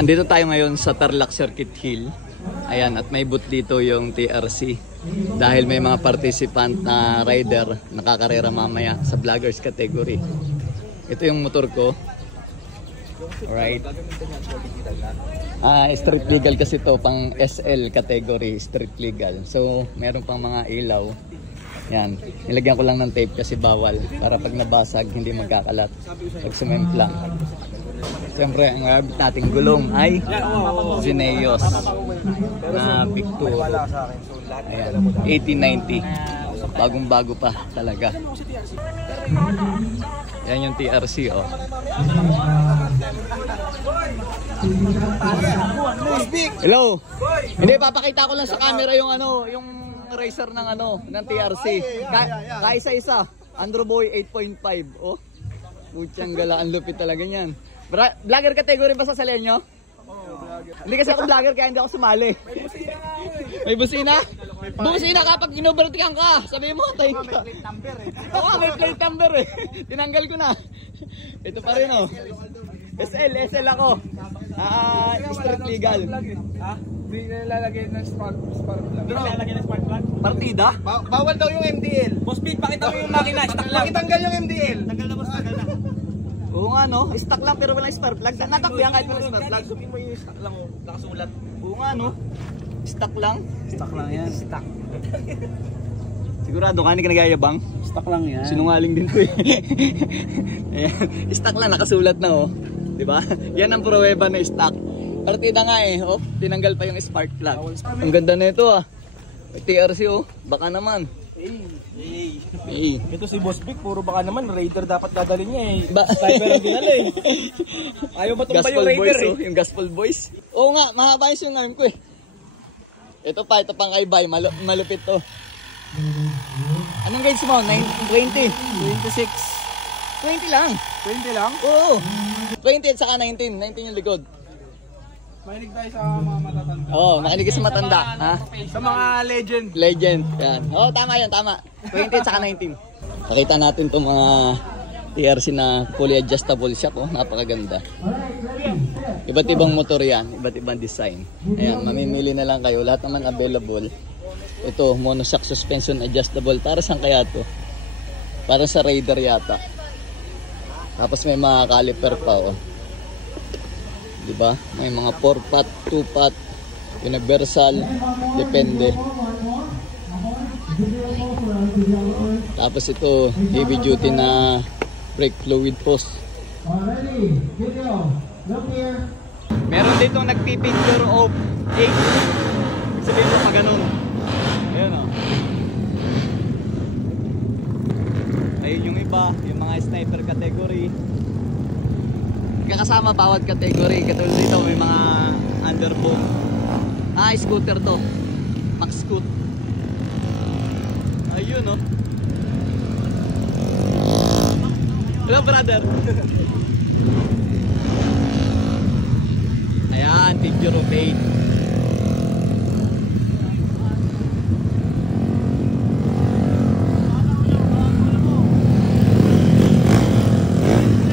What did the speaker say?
Andito tayo ngayon sa Tarlac Circuit Hill. Ayan, at may booth dito yung TRC. Dahil may mga participant na rider nakakarera mamaya sa vloggers category. Ito yung motor ko. Alright. Street legal kasi to, pang SL category, street legal. So, meron pang mga ilaw. Yan, nilagyan ko lang ng tape kasi bawal para pag nabasag hindi magkakalat pag sumemplang. Siyempre, ang rabbit nating gulong ay Zineos na Picturo. Ayan, 1890. Bagong-bago pa talaga. Yan yung TRC, oh. Hello. Hindi, papakita ko lang sa camera yung ano, yung racer ng ano, ng TRC. Kaisa-isa. Andro Boy 8.5. Oh. Putyang gala, ang lupit talaga niyan. Vlogger category ba sa Salenyo? Hindi kasi ako vlogger kaya hindi ako sumali. May busina? Busina kapag inovertikan ka. Sabi mo, tayo ka. Oo, may plate number eh. Tinanggal ko na. Ito pa rin oh. SL ako. Street legal. Ha? Hindi nilalagay ng spark plug. Hindi nilalagay ng spark plug? Partida? Bawal daw yung MDL. Boss Big, pakita mo yung makina. Pakitanggal yung MDL. Tanggal na boss, tanggal na. Oo nga no, stock lang pero walang spark plug. Natakbihan kahit walang spark plug. Sabihin mo yung stock lang oh, nakasulat. Oo nga no, stock lang. Stock lang yan. Stock. Sigurado ka, hindi ka nagayabang? Stock lang yan. Sinungaling din to eh. Ayan, stock lang, nakasulat na oh. Diba? Yan ang pruweba na stock. Partida nga eh, oh, tinanggal pa yung spark plug. Ang ganda na ito ah. May TRC oh, baka naman. Ito si Boss Big, puro baka naman, Raider dapat dadalhin niya eh. Sniper ang dinala eh. Ayaw matong ba yung Raider boys, eh. Oh, yung Gospel Boys. Oo nga, mahaba yung alarm ko eh. Ito pang kaibay, malupit to. Anong gauge mo? 20? 26? 20 lang. 20 lang? Oo. 20 at saka 19. 19 yung likod. Mahilig tayo sa mga matatanda. Oo, makinig ka sa matanda. Ha? Sa mga legend. Legend. Yan. Oo, tama yan, tama. 20 at saka 19. Pakita natin itong mga TRC na fully adjustable shock. Oh, napakaganda. Iba't ibang motor yan. Iba't ibang design. Ayan, mamimili na lang kayo. Lahat naman available. Ito, monoshock suspension adjustable. Para saan kaya to? Para sa Raider yata. Tapos may mga caliper pa oh. Diba? May mga 4-pot, 2-pot, universal, depende. Tapos ito, heavy duty na brake fluid post. Meron dito nagpipicture of 8. Sabihin mo pa ganun. Ayan o. Ayun yung iba, yung mga sniper category. Kasama bawat category. Katulad dito may mga underbone. Scooter to. Max Scoot. Ayun oh. Hello brother. Ayan, picture of 8.